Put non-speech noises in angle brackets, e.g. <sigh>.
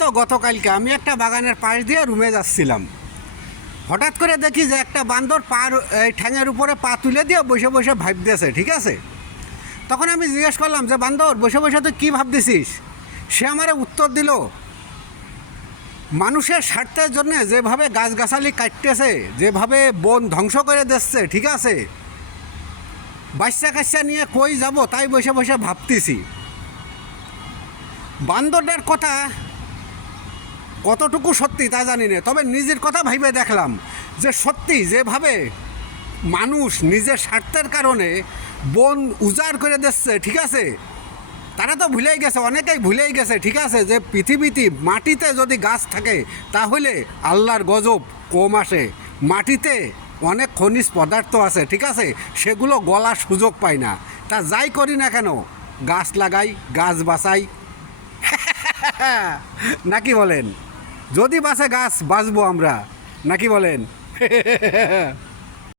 তো গতকালকে, আমি একটা বাগানের পাশ দিয়ে রুমে যাচ্ছিলাম। হঠাৎ করে দেখি যে একটা বান্দর পার এই ঠ্যাঙের উপরে পা তুলে দিয়ে বসে বসে ভাবতেছে, ঠিক আছে? তখন আমি জিজ্ঞেস করলাম যে, বান্দর, বসে বসে তুই কী ভাবতেছিস? সে আমারে উত্তর দিল, মানুষের স্বার্থের জন্য যেভাবে গাছগাছালি কাটতেছে, যেভাবে বন ধ্বংস করে দিচ্ছে, ঠিক আছে? বাচ্চা কাচ্চা নিয়ে কই যাব তাই বসে বসে ভাবতেছি। বান্দরটার কথা কতটুকু সত্যি তা জানি না, তবে নিজের কথা ভাইবে দেখলাম যে সত্যি যেভাবে মানুষ নিজের স্বার্থের কারণে বন উজাড় করে দিচ্ছে, ঠিক আছে? তারা তো ভুলেই গেছে, অনেকেই ভুলেই গেছে, ঠিক আছে? যে পৃথিবীতে মাটিতে যদি গাছ থাকে, তাহলে আল্লাহর গজব কম আসে। মাটিতে অনেক খনিজ পদার্থ আছে, ঠিক আছে? সেগুলো গলার সুযোগ পায় না। তা যাই করি না কেন? গাছ লাগাই, গাছ বাঁচাই <laughs> নাকি বলেন? যদি বাসে গাছ বাঁচবো আমরা নাকি বলেন? <laughs>